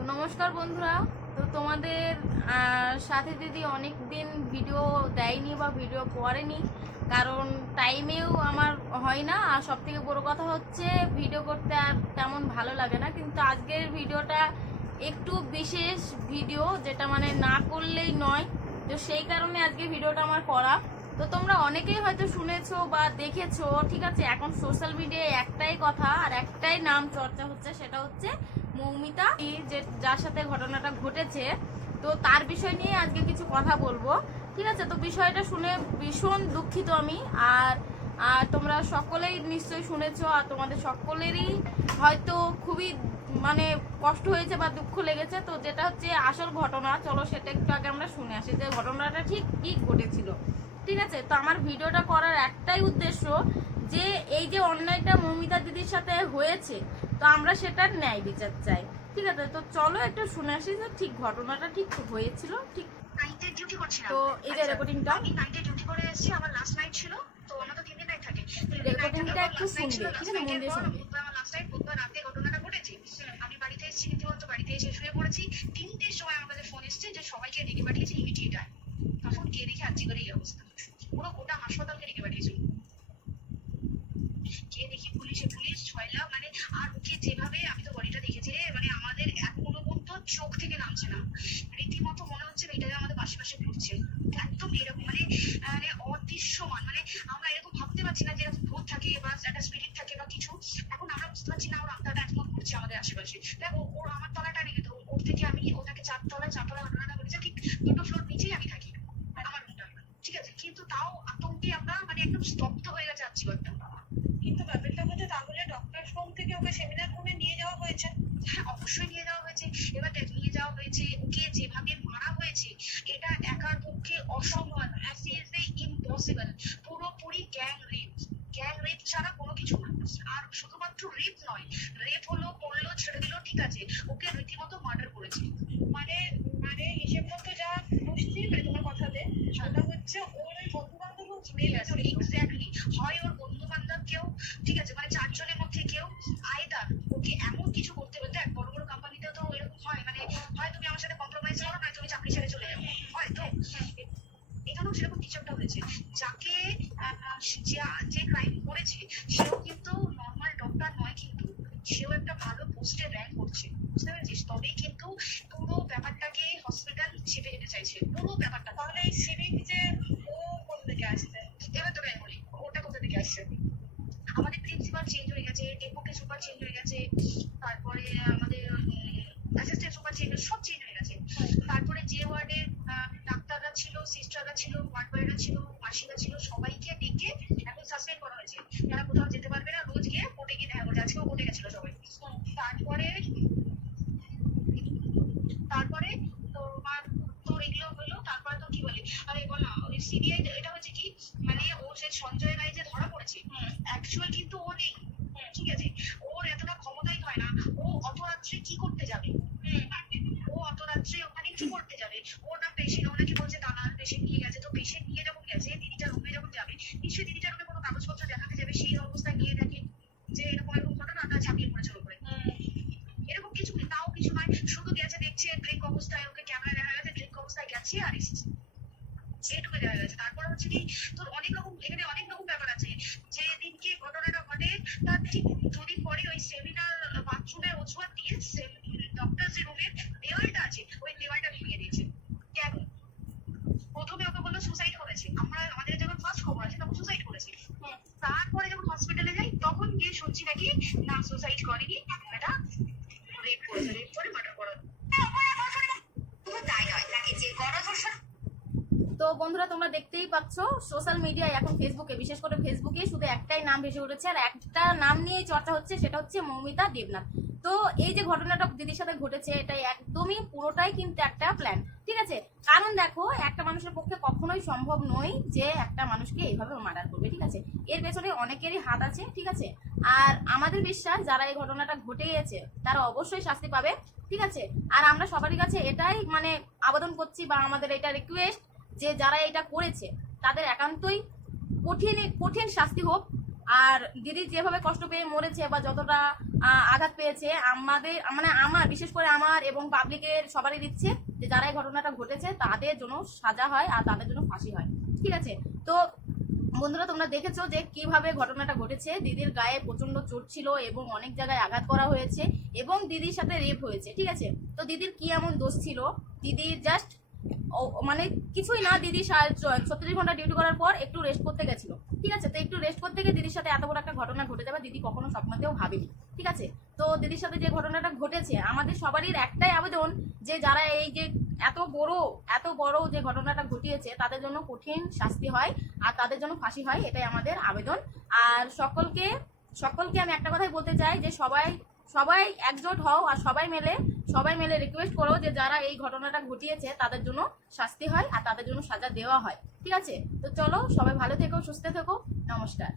তো নমস্কার বন্ধুরা। তো তোমাদের সাথে দিদি অনেক দিন ভিডিও দেয়নি বা ভিডিও করেনি, কারণ টাইমেও আমার হয় না। আর সব থেকে বড়ো কথা হচ্ছে ভিডিও করতে আর তেমন ভালো লাগে না। কিন্তু আজকের ভিডিওটা একটু বিশেষ ভিডিও, যেটা মানে না করলেই নয়। তো সেই কারণে আজকে ভিডিওটা আমার করা। তো তোমরা অনেকেই হয়তো শুনেছো বা দেখেছো, ঠিক আছে। এখন সোশ্যাল মিডিয়ায় একটাই কথা আর একটাই নাম চর্চা হচ্ছে, সেটা হচ্ছে মৌমিতা, যে যার সাথে ঘটনাটা ঘটেছে। তো তার বিষয় নিয়ে আজকে কিছু কথা বলবো, ঠিক আছে। তো বিষয়টা শুনে ভীষণ দুঃখিত আমি। আর তোমরা সকলেই নিশ্চয়ই শুনেছো, আর তোমাদের সকলেরই হয়তো খুবই মানে কষ্ট হয়েছে বা দুঃখ লেগেছে। তো যেটা হচ্ছে আসল ঘটনা, চলো সেটা একটু আগে আমরা শুনে আসি যে ঘটনাটা ঠিক কি ঘটেছিল, ঠিক আছে। তো আমার ভিডিওটা করার একটাই উদ্দেশ্য যে এই যে অন্যায়টা মৌমিতা দিদির সাথে হয়েছে, তো আমরা সেটার ন্যায় বিচার চাই, ঠিক আছে। তো চলো একটু শুনে আসি যে ঠিক ঘটনাটা ঠিক হয়েছিল। ঠিক নাইটের ডিউটি করছিলাম। তো এই যে রেকর্ডিংটা, আমি নাইটে ডিউটি করে এসেছি, আমার লাস্ট নাইট ছিল। তো আমরা তো 3 দিন নাইট থাকে। রেকর্ডিংটা একটু শুনবে, ঠিক আছে, মন দিয়ে শুনবে। আমার লাস্ট নাইট বুধবার রাতে ঘটনাটা ঘটেছে। আমি বাড়িতে এসেছি, রীতিমতো বাড়িতে এসে শুয়ে পড়েছি। 3টের সময় আমার কাছে ফোন এসেছে যে সবাইকে ডেকে পাঠিয়েছে ইমিডিয়েট আয়। তখন গিয়ে দেখি আজকে করে এই অবস্থা, পুরো গোটা হাসপাতালকে ডেকে পাঠিয়েছিল। গিয়ে দেখি পুলিশ ছয়লা, মানে আর ওকে যেভাবে, আমি তো বডিটা দেখেছি রে, মানে আমাদের এখনো পর্যন্ত চোখ থেকে নামছে না। রীতিমতো মনে হচ্ছে মেয়েটা আমাদের পাশে পাশে ঘুরছে, একদম এরকম মানে মানে অদৃশ্যমান। মানে আমরা এরকম ভাবতে পারছি না যে এরকম ভূত থাকে বা একটা স্পিরিট থাকে বা কিছু। এখন আমরা বুঝতে পারছি না ওর আত্মাটা এখন ঘুরছে আমাদের আশেপাশে। দেখ ওর আমার তলাটা নেই, তো ওর থেকে আমি ওটাকে চারতলায় ঘটনাটা ঘটেছে, ঠিক 2টো ফ্লোর নিচেই আমি থাকি আমার রুমটা, ঠিক আছে। কিন্তু তাও আতঙ্কে আমরা মানে একদম স্তব্ধ হয়ে গেছে আজীবনটা। কিন্তু ব্যাপারটা হচ্ছে তাহলে ডক্টর হোম থেকে ওকে সেমিনার রুমে নিয়ে যাওয়া হয়েছে। হ্যাঁ, অবশ্যই নিয়ে যাওয়া হয়েছে। এবার দেখ, নিয়ে যাওয়া হয়েছে, ওকে যেভাবে মারা হয়েছে এটা একার পক্ষে অসম্ভব, ইম্পসিবল। পুরোপুরি গ্যাং রেপ ছাড়া কোনো কিছু না। আর শুধুমাত্র রেপ নয়, রেপ হলো, করলো, ছেড়ে দিল, ঠিক আছে, ওকে রীতিমতো মার্ডার করেছে। মানে মানে হিসেব মতো যা বুঝছি, মানে তোমার কথাতে সেটা হচ্ছে ওর ওই বন্ধু বান্ধব এক্স্যাক্টলি, হয় ওর বন্ধু বান্ধব কেউ, ঠিক আছে, মানে 4 জনের মধ্যে কেউ, আইদার ওকে এমন কিছু করতে হবে। দেখ, বড় বড় কোম্পানিতেও তো এরকম হয়, মানে হয় তুমি আমার সাথে কম্প্রোমাইজ করো, নয় তুমি চাকরি ছেড়ে চলে যাও, হয়তো এখানেও সেরকম কিছু একটা হয়েছে। যাকে যে ক্রাইম করেছে সেও কিন্তু নর্মাল ডক্টর নয়, কিন্তু সেও একটা ভালো পোস্টে র্যাঙ্ক করছে, বুঝতে পেরেছিস। তবেই কিন্তু পুরো ব্যাপারটাকে হসপিটাল চেপে যেতে চাইছে, পুরো ব্যাপারটা। তাহলে এই সিভিক যে ও কোন থেকে আসছে, এবার তোকে আমি বলি ওটা কোথা থেকে আসছে। আমাদের প্রিন্সিপাল চেঞ্জ হয়ে গেছে, ডেপুটি সুপার চেঞ্জ হয়ে গেছে, তারপরে আমাদের অ্যাসিস্ট্যান্ট সুপার চেঞ্জ, সব চেঞ্জ হয়ে গেছে। তারপরে যে ওয়ার্ডের ডাক্তাররা ছিল, সিস্টাররা ছিল, ওয়ার্ড বয়রা ছিল, মাসিরা ছিল, সবাইকে ডেকে এখন সাসপেন্ড করা হয়েছে। যারা কোথাও যেতে পারবে না, রোজ গিয়ে কোর্টে গিয়ে দেখা করছে। আজকেও কোর্টে গেছিল সবাই। তারপরে তারপরে তোমার তোর এগুলো হলো। তারপরে তো কি বলে, আরে বল না, ওই সিবিআই এটা হচ্ছে কি, মানে ও সে সঞ্জয় রায় যে ধরা পড়েছে, অ্যাকচুয়াল কিন্তু ও নেই, ঠিক আছে। ওর এতটা ক্ষমতাই হয় না। ও অত রাত্রে কি করতে যাবে, ও অত রাত্রে ওখানে কি করতে যাবে। ও না পেশেন্ট, ও নাকি বলছে দালাল পেশেন্ট নিয়ে গেছে। তো পেশেন্ট নিয়ে যখন গেছে, দিদিটার রুমে যখন যাবে, নিশ্চয়ই দিদিটার রুমে কোনো কাগজপত্র দেখাতে যাবে। সেই অবস্থায় গিয়ে দেখে যে এরকম এরকম ঘটনাটা ঝাঁপিয়ে পড়েছে ওপরে, এরকম কিছু নেই, তাও কিছু নয়, শুধু গেছে, দেখছে ড্রিঙ্ক অবস্থায়, ওকে ক্যামেরা দেখা গেছে ড্রিঙ্ক অবস্থায় গেছে আর এসেছে, এটুকু দেখা গেছে। তারপরে হচ্ছে কি, তোর অনেক রকম, এখানে অনেক রকম ব্যাপার আছে। যে দিনকে ঘটনাটা ঘটে তার ঠিক 2 দিন পরে ওই সেমিনার বাথরুমের অজুহাত দিয়ে ডক্টর যে রুমের দেওয়ালটা আছে, ওই দেওয়ালটা ভেঙে দিয়েছে। কেন? প্রথমে ওকে বললো সুসাইড করেছে, আমাদের যখন ফার্স্ট খবর আছে তখন সুসাইড করেছে। তারপরে যখন হসপিটালে যাই তখন গিয়ে শুনছি নাকি না, সুসাইড করেনি, এটা রেপ করেছে, রেপ করে মার্ডার করা। তাই নয়, তাকে যে গণধর্ষণ। তো বন্ধুরা তোমরা দেখতেই পাচ্ছ সোশ্যাল মিডিয়ায় এখন ফেসবুকে, বিশেষ করে ফেসবুকে শুধু একটাই নাম ভেসে উঠেছে, আর একটা নাম নিয়েই চর্চা হচ্ছে, সেটা হচ্ছে মৌমিতা দেবনাথ। তো এই যে ঘটনাটা দিদির সাথে ঘটেছে, এটা একদমই পুরোটাই কিন্তু একটা প্ল্যান, ঠিক আছে। কারণ দেখো, একটা মানুষের পক্ষে কখনোই সম্ভব নয় যে একটা মানুষকে এইভাবে মার্ডার করবে, ঠিক আছে। এর পেছনে অনেকেরই হাত আছে, ঠিক আছে। আর আমাদের বিশ্বাস যারা এই ঘটনাটা ঘটে গেছে তারা অবশ্যই শাস্তি পাবে, ঠিক আছে। আর আমরা সবারই কাছে এটাই মানে আবেদন করছি, বা আমাদের এটা রিকোয়েস্ট যে যারা এটা করেছে তাদের একান্তই কঠিন শাস্তি হোক। আর দিদি যেভাবে কষ্ট পেয়ে মরেছে বা যতটা আঘাত পেয়েছে, আমাদের মানে আমার বিশেষ করে আমার এবং পাবলিকের সবারই দিচ্ছে যে যারা এই ঘটনাটা ঘটেছে তাদের জন্য সাজা হয় আর তাদের জন্য ফাঁসি হয়। ঠিক আছে, তো বন্ধুরা তোমরা দেখেছো যে কিভাবে ঘটনাটা ঘটেছে। দিদির গায়ে প্রচন্ড চোট ছিল এবং অনেক জায়গায় আঘাত করা হয়েছে এবং দিদির সাথে রেপ হয়েছে। ঠিক আছে, তো দিদির কি এমন দোষ ছিল? দিদির জাস্ট মানে কিছুই না, দিদি 36 ঘন্টা ডিউটি করার পর একটু রেস্ট করতে গেছিল। ঠিক আছে, তো একটু রেস্ট করতে গিয়ে দিদির সাথে এত বড় একটা ঘটনা ঘটে যাবে দিদি কখনো স্বপ্নতেও ভাবেনি। ঠিক আছে, তো দিদির সাথে যে ঘটনাটা ঘটেছে আমাদের সবারই একটাই আবেদন যে যারা এই যে এত বড় যে ঘটনাটা ঘটিয়েছে তাদের জন্য কঠিন শাস্তি হয় আর তাদের জন্য ফাঁসি হয়, এটাই আমাদের আবেদন। আর সকলকে আমি একটা কথাই বলতে চাই যে সবাই একজোট হও আর সবাই মিলে রিকোয়েস্ট করো যে যারা এই ঘটনাটা ঘটিয়েছে তাদের জন্য শাস্তি হয় আর তাদের জন্য সাজা দেওয়া হয়। ঠিক আছে, তো চলো সবাই ভালো থেকো, সুস্থ থেকো, নমস্কার।